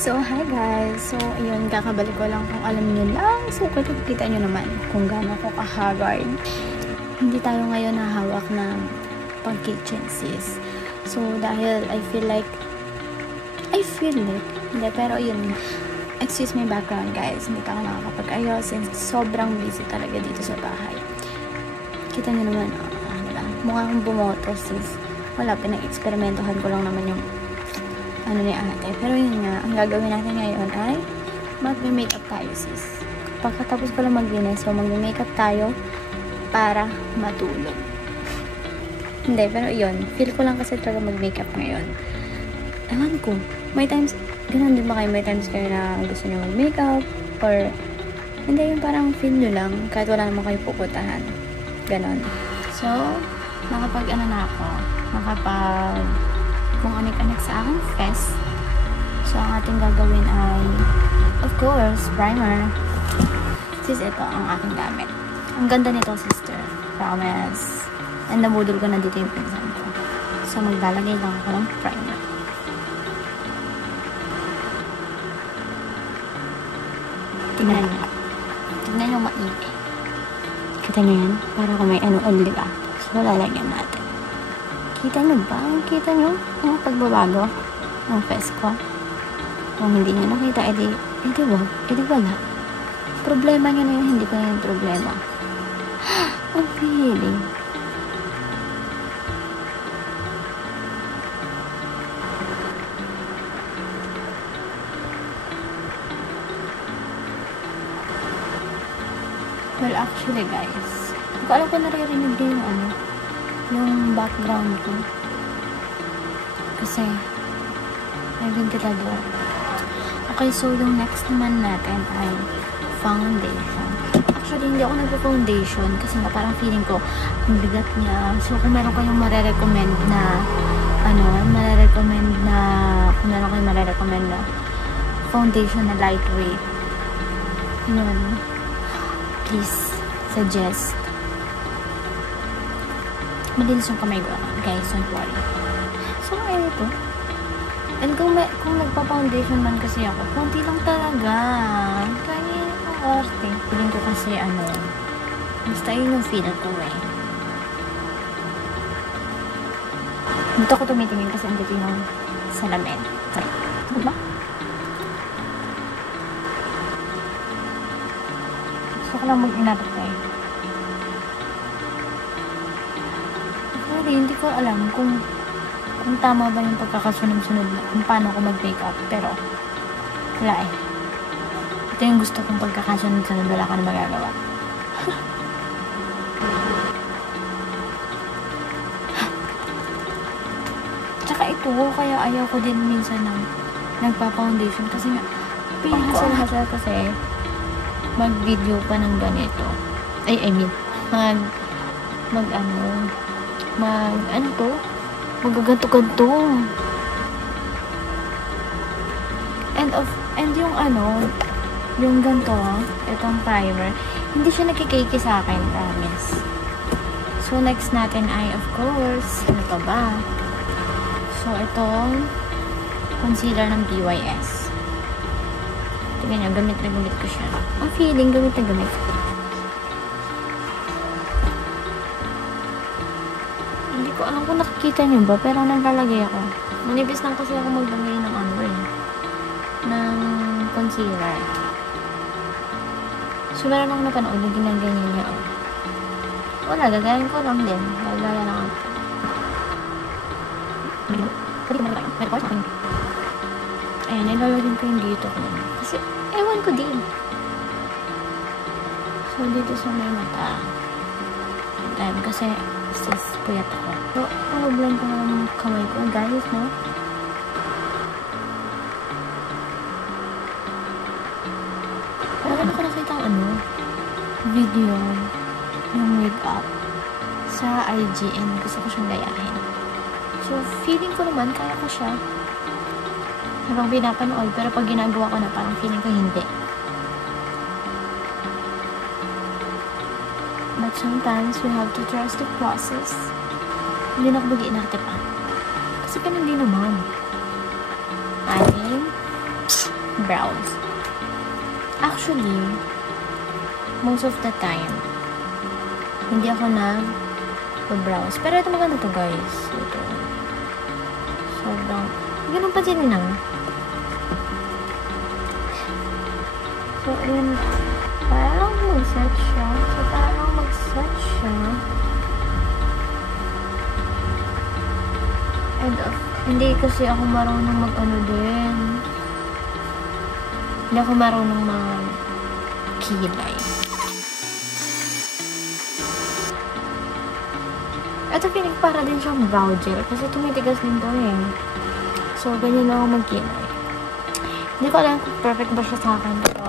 So, hi guys. So, ayun, kakabalik ko lang kung alam nyo lang. So, kita nyo naman kung gaano ko kahagard. Hindi tayo ngayon nahawak ng pang-kitchen sis. So, dahil I feel like, hindi, pero yun, excuse my background guys. Hindi pa ako nakakapag-ayos since sobrang busy talaga dito sa bahay. Kita nyo naman, diba? Mukha akong bumoto sis. Wala, pinag-eksperimentohan ko lang naman yung ano ni ate. Pero yun nga, ang gagawin natin ngayon ay mag-makeup tayo sis. Pagkatapos ko lang maglinis, so mag-makeup tayo para matulog. Hindi, pero yun, feel ko lang kasi talaga mag-makeup ngayon. Ewan ko, may times, ganun din ba kayo, may times kayo na gusto nyo mag-makeup or hindi, yung parang feel nyo lang kahit wala naman kayo pupuntahan. Ganon. So, nakapag-ano na ako, kung anik-anik sa aking face. So, ang ating gagawin ay, of course, primer. Sis, ito ang aking gamit. Ang ganda nito, sister. Promise. And nabudol ko na dito yung pinsan ko. So, maglalagay lang ako ng primer. Tingnan nyo. Tingnan nyo maigi. Kita nyo yan? Para kung may ano, diba? So, lalagyan natin. Kita nyo ba? Kita nyo? Ang pagbabago ng face ko. Kung hindi nyo nakita, edi wag. Edi wala. Problema nyo na yun, hindi ko na yung problema. Ang feeling. Well, actually guys, hindi ko alam kung naririnig din yung background ko. Kasi, may ventilador. Okay, so yung next naman natin ay foundation. Actually, hindi ako nagpo-foundation kasi nga parang feeling ko ang bigat niya. So, kung meron kayong marerecommend na foundation na lightweight, yun, please suggest. Malinis yung kamay ko, guys, don't worry. So, ayun ito. And kung nagpa-foundation man kasi ako, konti lang talaga. Kaya yung arte. Feeling ko kasi, basta yun yung feel ko eh. Dito ako tumitingin kasi andito yung salamin. Diba? Gusto ko lang mag-inabot eh. Hindi ko alam kung tama ba yung pagkakasunod-sunod na kung paano ko mag-makeup, pero wala eh. Ito yung gusto kong pagkakasunod-sunod, wala ka na magagawa. Tsaka ito, kaya ayaw ko din minsan ng nagpa-foundation kasi nga pinahasal-hasal kasi mag-video pa ng ganito. Magaganto-ganto. And yung ganto, itong primer, hindi siya nakikiki sa akin, promise. So, next natin ay, of course, ano pa ba? So, itong concealer ng BYS. Tingnan nyo, gamit na gamit ko siya. Ang feeling, gamit na gamit ko. Hindi ko alam kung nakikita nyo ba, pero naglalagay ako. Manipis lang kasi ako maglagay ng ng concealer. So, meron akong napanood na ginaganyan niya. Wala, gagayin ko lang din. Gagaya lang ako. Ayan, nilalagyan ko yung dito ko. Kasi, ewan ko din. So, dito sa may mata. Kasi, sis, puyat ako. So, blend ko na yung kamay ko. Guys, no? Parang ako nakita ang video yung makeup sa IGN. Gusto ko siyang gayahin. So, feeling ko naman, kaya ko siya. Habang pinapanood, pero pag ginagawa ko na, parang feeling ko hindi. But sometimes, we have to trust the process. Hindi na ako mag-iinarte pa. Kasi ganun din naman. Aling brows. Actually, most of the time, hindi ako brows. Pero ito maganda to, guys. Ito. Sobrang, ganun pa din lang. So, ayun. Parang mag-set siya. And, hindi kasi ako marunong mag-ano din. Hindi ako marunong mag-kilay. Ito feeling para din siyang brow gel kasi tumitigas din to eh. So, ganyan na ako mag-kilay. Hindi ko alam kung perfect ba siya sa akin. Pero,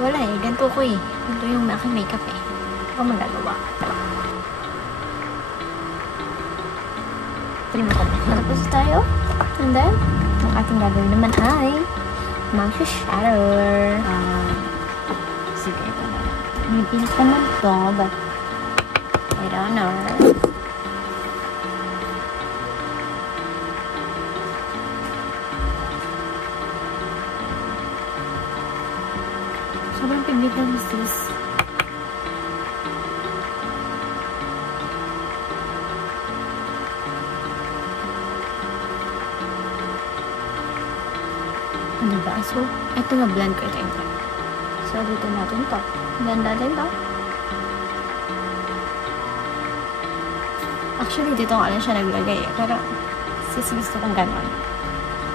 wala eh. Ganito ko eh. Ganito yung aking makeup eh. Hindi ko magagawa. Tapos tayo. And then, ang ating gagawin naman ay mag-shadow. Sige, ito na. May pinis naman to, but I don't know. Sobrang piglit ng sis. Ano ba? So, ito na blend ko ito. So, dito natin to. Blend natin to. Actually, dito ko alam siya naglagay eh. Pero, sis gusto kong ganon.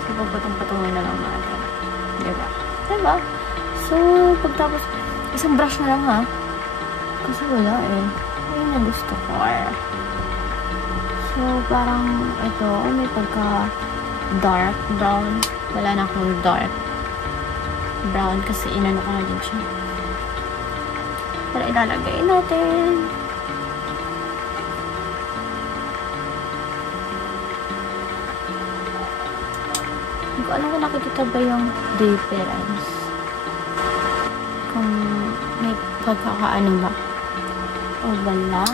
So, puputong-putungin na lang natin. Diba? Diba? So, pagtapos, isang brush na lang ha. Kasi wala eh. Ayun ang gusto ko eh. So, parang ito, may pagka dark brown. Wala na akong dark brown kasi inano ko na din siya. Pero ilalagay natin. Hindi ko alam kung nakikita ba yung difference. Kung may pagkakaano ba. O wala.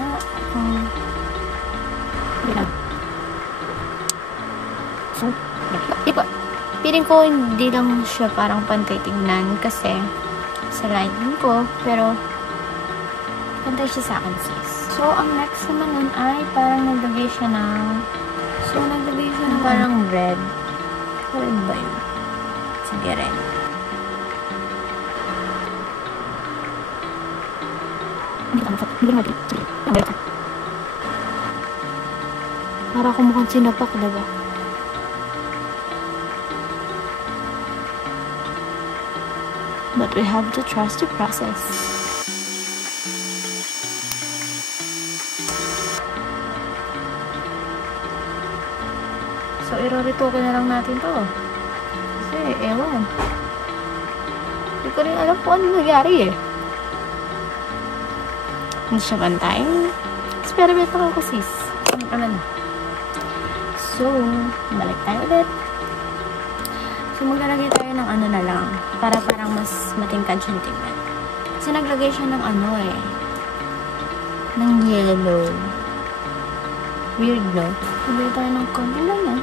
So, iba. Piling ko hindi lang siya parang pantay tingnan kasi sa lighting ko, pero pantay siya sa akin sis. So, ang next naman nun ay parang naglagay siya ng parang red. Red ba yun? Sige, red. Para ako mukhang sinapak, diba? But we have to trust the process. So, irorito ko na lang natin to. Kasi, ewan. Hindi ko rin alam kung ano nangyari eh. Hindi siya bantay. Experiment lang ako sis. Ano. So, balik tayo ulit. So, maglalagay tayo ng ano na lang. Para parang mas matingkad siyang tingnan. Kasi naglagay siya ng ano eh. Ng yellow. Weird, no? Naglagay tayo ng konti lang yan.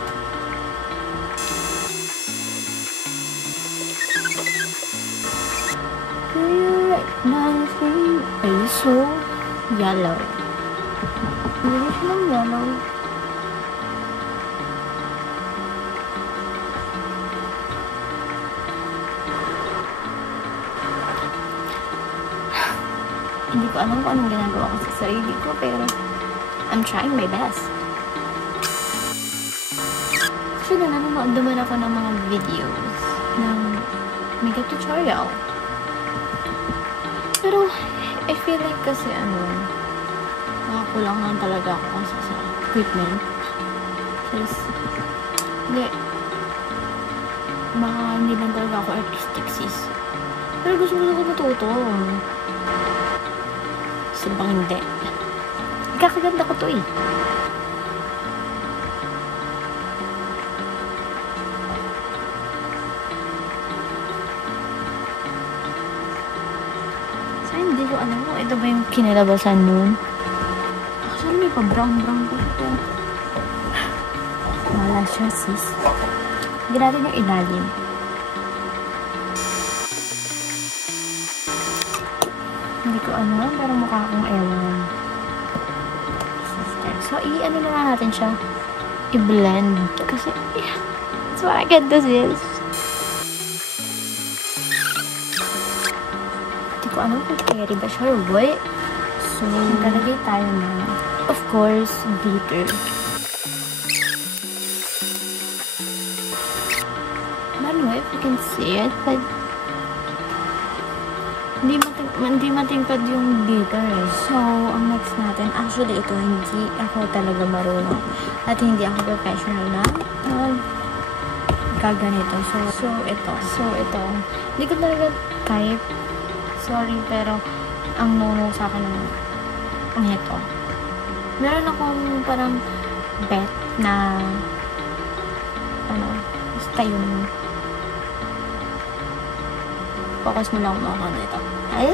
Right now, it's so yellow. Naglagay siya ng yellow. Hindi ko alam kung anong ginagawa ko sa sarili ko, pero I'm trying my best. Actually, nanonood naman ako ng mga videos ng makeup tutorial. Pero, I feel like kasi nakakulang lang talaga ako kasi sa equipment. Kasi, hindi lang talaga ako artistic sis. Pero gusto ko matuto. Bang hindi. Kakaganda ko to eh. So, hindi ko alam kung ito ba yung kinalabasan nun. Actually, may pa-brown-brown ko ito. Wala siya, sis. Hindi natin yung ilalim. ko ano, pero mukha akong ewan. So, i-ano na lang natin siya. I-blend. Kasi, yeah, that's what I get this is. Hindi ko alam kung carry ba siya or what. So, talagay tayo na, of course, glitter. I don't know if you can see it, but hindi matingkad yung glitter eh. So, ang next natin, actually ito, hindi ako talaga marunong. At hindi ako professional na gaganito. So, ito. Hindi ko talaga type. Sorry, pero ang no sa akin ng ito. Meron akong parang bet na basta yun. Focus mo lang ako dito. Ay?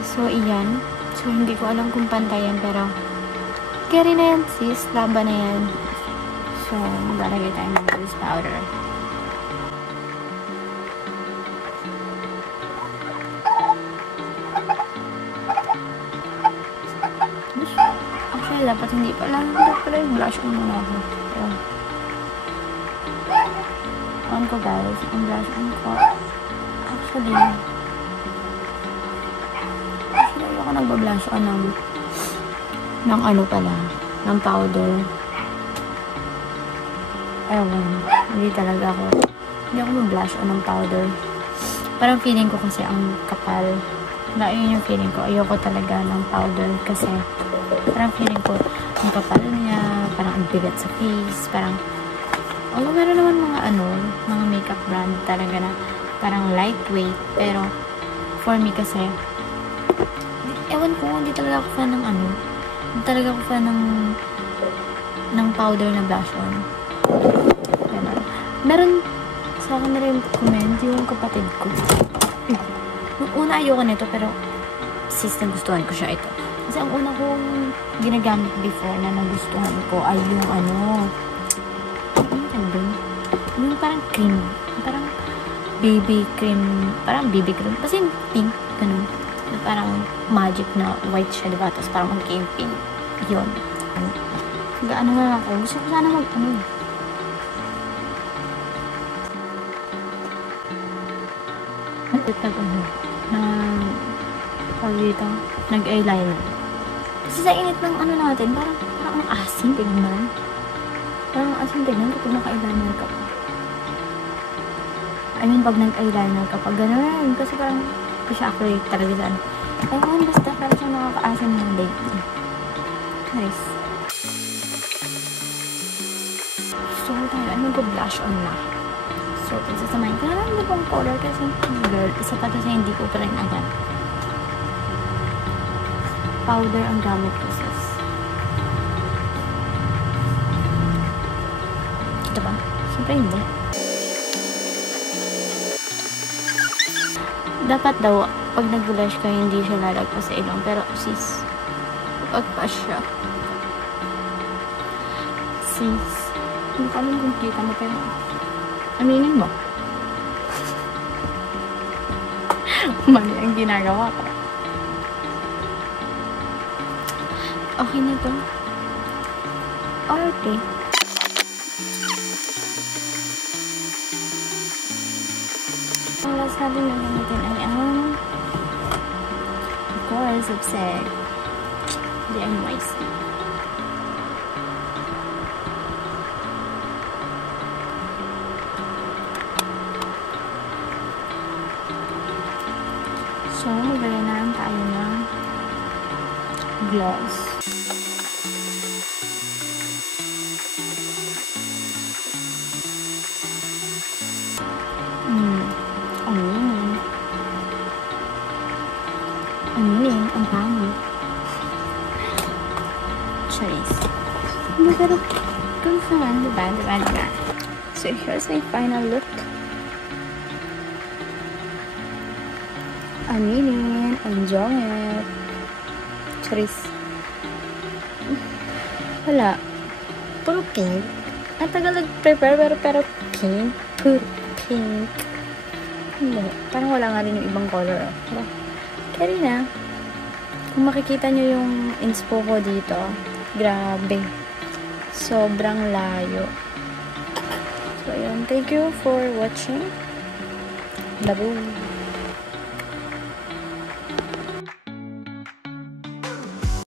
So, iyan. So, hindi ko alam kung pantayan, pero carry na yan, sis. Laban na yan. So, maglalagay tayo ng loose powder. Actually, dapat hindi pala. Dapat pala yung blush on muna ako. Pero, on ko guys, ang blush on ko. Actually, ayoko nagba-blush on ng ano pala, ng powder. Ewan, hindi talaga ako. Hindi ako mag-blush on ng powder. Parang feeling ko kasi ang kapal. Yun yung feeling ko. Ayoko talaga ng powder kasi parang feeling ko ang kapal niya, parang ang bigat sa face, parang meron naman mga makeup brand talaga na parang lightweight, pero for me kasi ewan ko, hindi talaga ako fan ng hindi talaga ako fan ng powder na blush on. Meron sa akin na rin comment yung kapatid ko. Nung una ayoko nito, pero sis, nagustuhan ko siya ito. Kasi ang una kong ginagamit before na nagustuhan ko ay yung yung parang cream. Parang baby cream. Kasi pink, ganun. Na parang magic na white siya, diba? Tapos parang magiging pink. Yun. Gaano na ako. Gusto ko sana nag-eyeliner. Kasi sa init ng natin, parang ang asin tignan. Parang ang asin tignan kapag naka-eyeliner ka pa. I mean, pag nag-eyeliner ka pa, gano'n. Kasi parang siya accurate talaga sa ewan, basta parang siya nakaka-asin ng lately. Nice. So, tayo, mag-blush on na. So, pagsasamahin ko na lang ibang color kasi girl, isa pa to sa hindi ko pa rin agad. Powder ang gamit ko, sis. Ito ba? Siyempre hindi. Dapat daw, pag nag-blush ka, hindi siya lalagpas sa ilong. Pero, sis, pagpas siya. Sis, hindi ko alam kung kita mo, pero aminin mo. Mali ang ginagawa ko. Okay na to. Okay. Ang last natin na gamitin ay of course, Obsec. The NYC. So, maglagay na lang tayo ng gloss. Ang pangit. Charis. Pero, kung saan, diba? So, here's my final look. Aminin. Enjoy it. Charis. Wala. Puro pink. Ang tagal nag-prepare, pero pink. Puro pink. Hindi. Parang wala nga rin yung ibang color. Oh. Pero, carry na. Kung makikita nyo yung inspo ko dito, grabe. Sobrang layo. So, ayun. Thank you for watching. Labo.